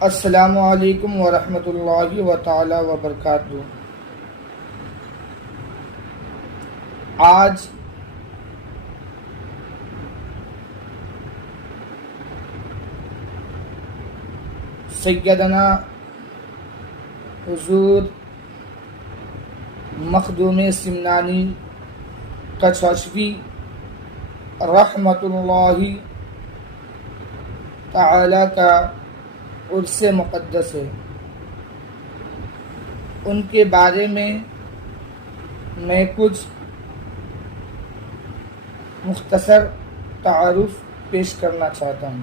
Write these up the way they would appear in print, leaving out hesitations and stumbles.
السلام علیکم ورحمۃ اللہ تعالی وبرکاتہ۔ آج سیدنا حضور مخدوم سمنانی کچھوی رحمۃ اللہ تعالی کا عرس مقدس ہے۔ ان کے بارے میں کچھ مختصر تعارف پیش کرنا چاہتا ہوں۔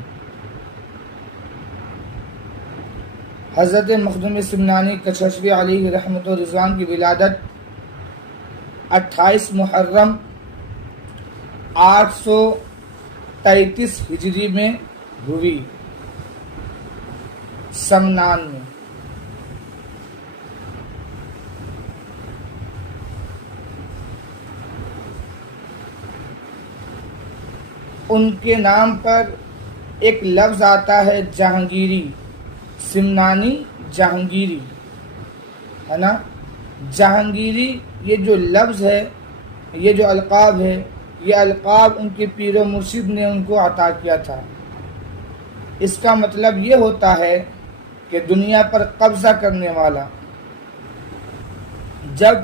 حضرت مخدوم سمنانی کچھوی علیہ رحمت و رضوان کی ولادت 28 محرم 833 ہجری میں ہوئی، سمنان میں۔ ان کے نام پر ایک لفظ آتا ہے جہانگیری، سمنانی جہانگیری ہے نا۔ جہانگیری یہ جو لفظ ہے، یہ جو القاب ہے، یہ القاب ان کے پیر و مرشد نے ان کو عطا کیا تھا۔ اس کا مطلب یہ ہوتا ہے کہ دنیا پر قبضہ کرنے والا۔ جب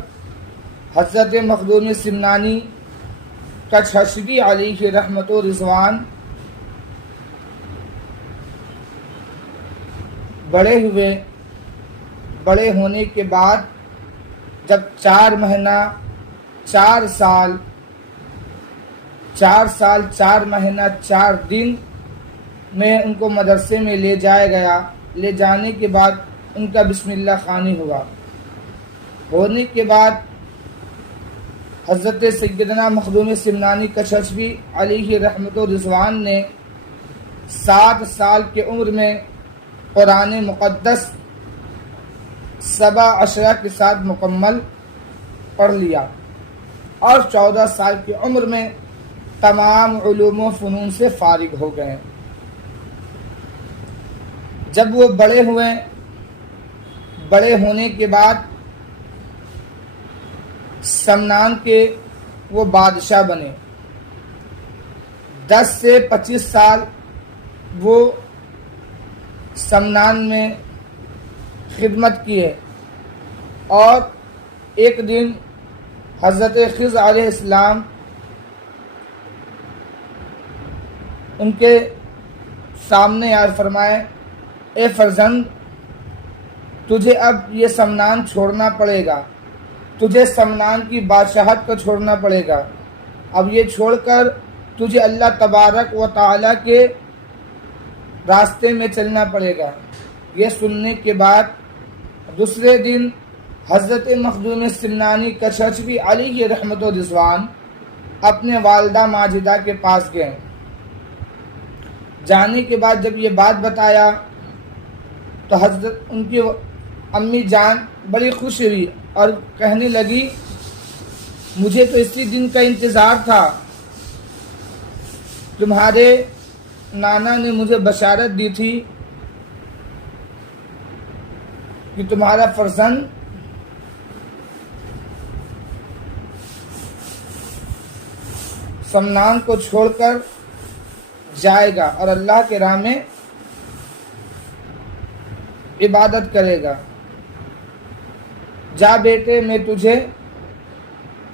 حضرت مخدوم سمنانی کچھوی علیہ رحمت و رضوان بڑے ہوئے، بڑے ہونے کے بعد جب 4 مہینہ 4 سال 4 مہینہ 4 دن میں ان کو مدرسے میں لے جایا گیا، لے جانے کے بعد ان کا بسم اللہ خوانی ہوا۔ ہونے کے بعد حضرت سیدنا مخدوم سمنانی کچھوی علیہ رحمت و رضوان نے 7 سال کی عمر میں قرآن مقدس 7 اشرا کے ساتھ مکمل پڑھ لیا، اور 14 سال کی عمر میں تمام علوم و فنون سے فارغ ہو گئے۔ جب وہ بڑے ہوئے، بڑے ہونے کے بعد سمنان کے وہ بادشاہ بنے۔ 10 سے 25 سال وہ سمنان میں خدمت کیے، اور ایک دن حضرت خضر علیہ السلام ان کے سامنے آ فرمائے، اے فرزند، تجھے اب یہ سمنان چھوڑنا پڑے گا، تجھے سمنان کی بادشاہت کو چھوڑنا پڑے گا۔ اب یہ چھوڑ کر تجھے اللہ تبارک و تعالیٰ کے راستے میں چلنا پڑے گا۔ یہ سننے کے بعد دوسرے دن حضرت مخدوم سمنانی کچھوی علیہ رحمت و رضوان اپنے والدہ ماجدہ کے پاس گئے۔ جانے کے بعد جب یہ بات بتایا تو حضرت ان کی امی جان بڑی خوش ہوئی اور کہنے لگی، مجھے تو اسی دن کا انتظار تھا، تمہارے نانا نے مجھے بشارت دی تھی کہ تمہارا فرزند سمنان کو چھوڑ کر جائے گا اور اللہ کے راہ میں عبادت کرے گا۔ جا بیٹے، میں تجھے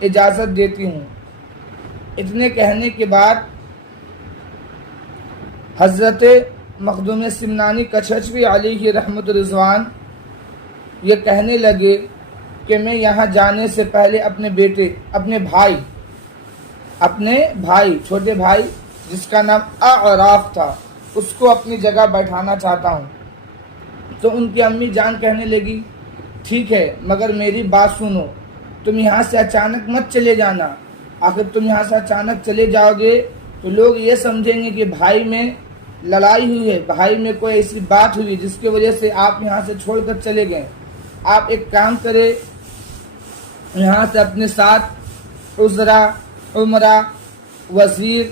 اجازت دیتی ہوں۔ اتنے کہنے کے بعد حضرت مخدوم سمنانی کچھوی علیہ رحمت رضوان یہ کہنے لگے کہ میں یہاں جانے سے پہلے اپنے بھائی چھوٹے بھائی جس کا نام اعراف تھا، اس کو اپنی جگہ بیٹھانا چاہتا ہوں۔ تو ان کی امی جان کہنے لگی، ٹھیک ہے، مگر میری بات سنو، تم یہاں سے اچانک مت چلے جانا۔ آخر تم یہاں سے اچانک چلے جاؤ گے تو لوگ یہ سمجھیں گے کہ بھائی میں لڑائی ہوئی ہے، بھائی میں کوئی ایسی بات ہوئی جس کی وجہ سے آپ یہاں سے چھوڑ کر چلے گئے۔ آپ ایک کام کرے، یہاں سے اپنے ساتھ عذرا، عمرہ، وزیر،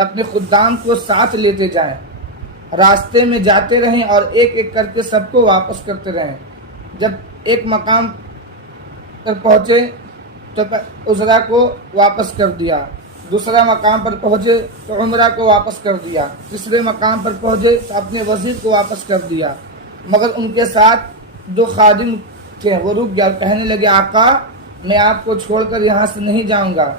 اپنے خدام کو ساتھ لیتے جائیں۔ راستے میں جاتے رہیں اور ایک ایک کر کے سب کو واپس کرتے رہیں۔ جب ایک مقام پر پہنچے تو عذرا کو واپس کر دیا، دوسرا مقام پر پہنچے تو عمرہ کو واپس کر دیا، تیسرے مقام پر پہنچے تو اپنے وزیر کو واپس کر دیا۔ مگر ان کے ساتھ دو خادم تھے، وہ رک گیا، کہنے لگے آقا میں آپ کو چھوڑ کر یہاں سے نہیں جاؤں گا۔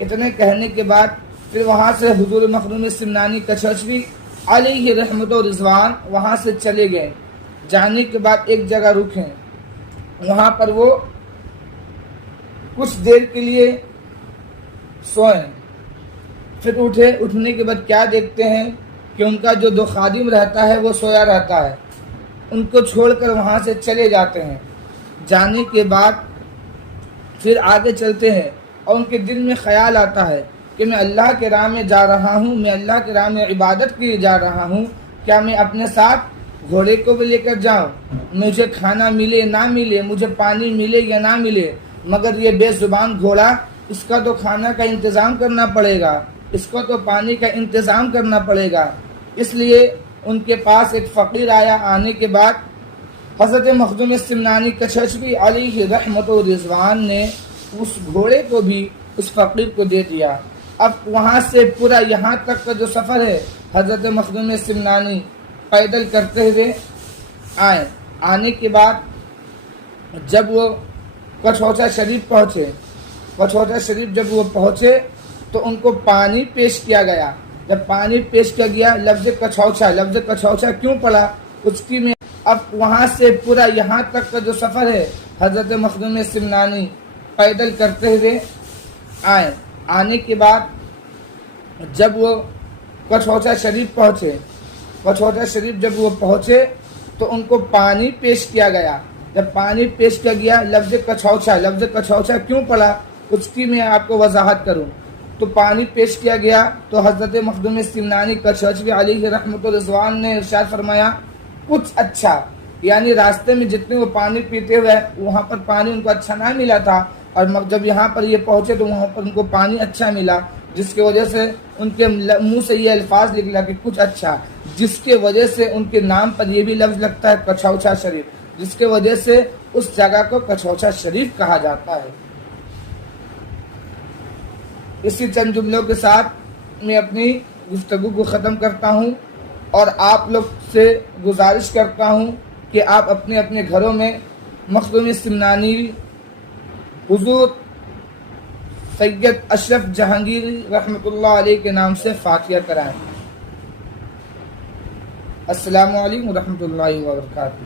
اتنے کہنے کے بعد پھر وہاں سے حضور مخدوم سمنانی کچھوچوی علیہ رحمت و رضوان وہاں سے چلے گئے۔ جانے کے بعد ایک جگہ رکیں، وہاں پر وہ کچھ دیر کے لیے سوئیں، پھر اٹھنے کے بعد کیا دیکھتے ہیں کہ ان کا جو دو خادم رہتا ہے وہ سویا رہتا ہے، ان کو چھوڑ کر وہاں سے چلے جاتے ہیں۔ جانے کے بعد پھر آگے چلتے ہیں اور ان کے دل میں خیال آتا ہے کہ میں اللہ کے راہ میں جا رہا ہوں، میں اللہ کے راہ میں عبادت کے لیے جا رہا ہوں، کیا میں اپنے ساتھ گھوڑے کو بھی لے کر جاؤں؟ مجھے کھانا ملے نہ ملے، مجھے پانی ملے یا نہ ملے، مگر یہ بے زبان گھوڑا، اس کا تو کھانا کا انتظام کرنا پڑے گا، اس کو تو پانی کا انتظام کرنا پڑے گا۔ اس لیے ان کے پاس ایک فقیر آیا۔ آنے کے بعد حضرت مخدوم سمنانی کچھوچوی علیہ رحمت و رضوان نے اس گھوڑے کو بھی اس فقیر کو دے دیا۔ اب وہاں سے پورا یہاں تک کا جو سفر ہے حضرت مخدوم سمنانی پیدل کرتے ہوئے آئے۔ آنے کے بعد جب وہ کچھوچا شریف پہنچے، کچھوچا شریف جب وہ پہنچے تو ان کو پانی پیش کیا گیا۔ جب پانی پیش کیا گیا، لفظ کچھوچا کیوں پڑا اس کی میں اب وہاں سے پورا یہاں تک کا جو سفر ہے حضرت مخدوم سمنانی پیدل کرتے ہوئے آئے۔ آنے کے بعد جب وہ کچھوچا شریف پہنچے، کچھوچا شریف جب وہ پہنچے تو ان کو پانی پیش کیا گیا۔ جب پانی پیش کیا گیا، لفظ کچھوچا کیوں پڑا اس کی میں آپ کو وضاحت کروں تو پانی پیش کیا گیا تو حضرت مخدوم سمنانی کچھوچوی علیہ رحمت و رضوان نے ارشاد فرمایا کچھ اچھا، یعنی راستے میں جتنے وہ پانی پیتے ہوئے وہاں پر پانی ان کو اچھا نہ ملا تھا، اور جب یہاں پر یہ پہنچے تو وہاں پر ان کو پانی اچھا ملا، جس کی وجہ سے ان کے منہ سے یہ الفاظ نکلا کہ کچھ اچھا، جس کے وجہ سے ان کے نام پر یہ بھی لفظ لگتا ہے کچھوچا شریف، جس کے وجہ سے اس جگہ کو کچھوچا شریف کہا جاتا ہے۔ اسی چند جملوں کے ساتھ میں اپنی گفتگو کو ختم کرتا ہوں اور آپ لوگ سے گزارش کرتا ہوں کہ آپ اپنے اپنے گھروں میں مخدوم سمنانی حضور سید اشرف جہانگیر رحمۃ اللہ علیہ کے نام سے فاتحہ کرائیں۔ السلام علیکم ورحمۃ اللہ وبرکاتہ۔